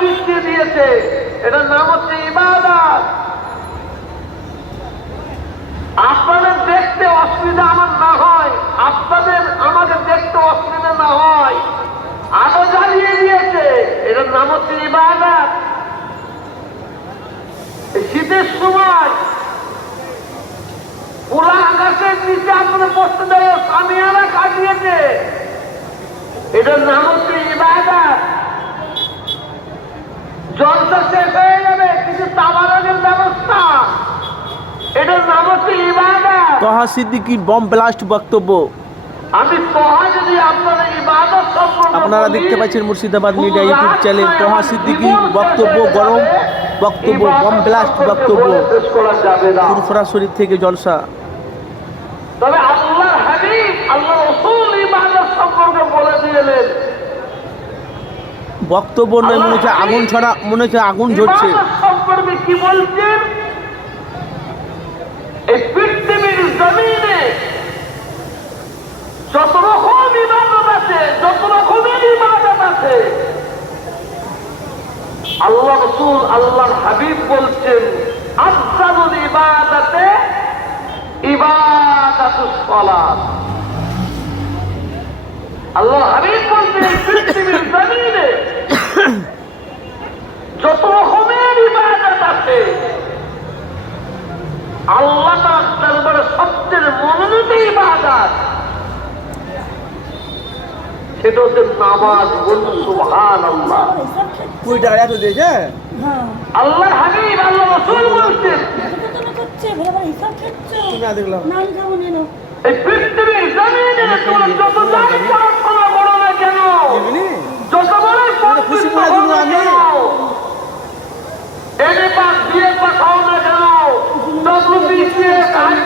বৃষ্টি দিয়েছে। এটার নাম হচ্ছে ইবাদত। আপনাদের দেখতে অসুবিধা আমার না হয়, আপনাদের আমাদের দেখতে অসুবিধা না হয়। আলো জ্বালিয়ে দিয়েছে, এটার নাম হচ্ছে ইবাদত। শীতের সময় খোলা আকাশের নিচে আপনাদের বসতে দেয় সামিয়ারা কাটিয়েছে। এটার নাম হচ্ছে ইবাদত। জলটা শেষ হয়ে যাবে কিছু তাবারকের ব্যবস্থা। এটার নাম হচ্ছে ইবাদত। তহা সিদ্দিকির বম ব্লাস্ট বক্তব্য। আমি তহা যদি আপনাদের ইবাদত আপনারা দেখতে পাচ্ছেন মুর্শিদাবাদ মিডিয়া ইউটিউব চ্যানেল তহা জীবন বক্তব্য গরম বক্তব্য বম ব্লাস্ট বক্তব্য। ফুরফুরা শরীফ থেকে জলসা। তবে আল্লাহ হাবিব আল্লাহ রসুল ইবাদত সম্পর্কে বলে দিলেন বক্তব্য নয়, মনে হচ্ছে আগুন ছড়া, মনে হচ্ছে আগুন ঝরছে আল্লাহ রসুল হাবিব বলছেন আফজালুল ইবাদাতে ইবাদাতুস সালাত। আল্লাহ হাবিব বলছেন পৃথিবীর জমিনে যত রকমের ইবাদত আছে আল্লাহ তার দরবারে সবচেয়ে মনোনীত ইবাদত সেটা হচ্ছে নামাজ বলুন সুবহান আল্লাহ কুড়ি টাকা এত দিয়েছে হ্যাঁ? আল্লাহ হাবিব আল্লাহ রসুল বলছেন। না দেখলাম। এই পৃথিবীর জমিনে যত দান করো না কেন যত বড় খুশি করে দিব আমি। এনে পাক দিয়ে পাঠাও না কেন ডব্লিউবি দিয়ে কাজ দিয়ে দিলাম আমি যত পত্র পত্র যত পুস্তকগুলো পড়াশোনা করো না কেন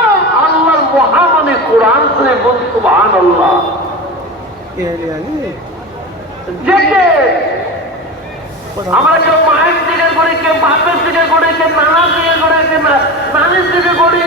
মহামানী কোরআন শুনে বলুন, সুবহানাল্লাহ। জেকে আমরা কেউ মায়ের দিকে করি কেউ বাপের দিকে করি কেউ নানার দিকে করে কেউ নানির দিকে করি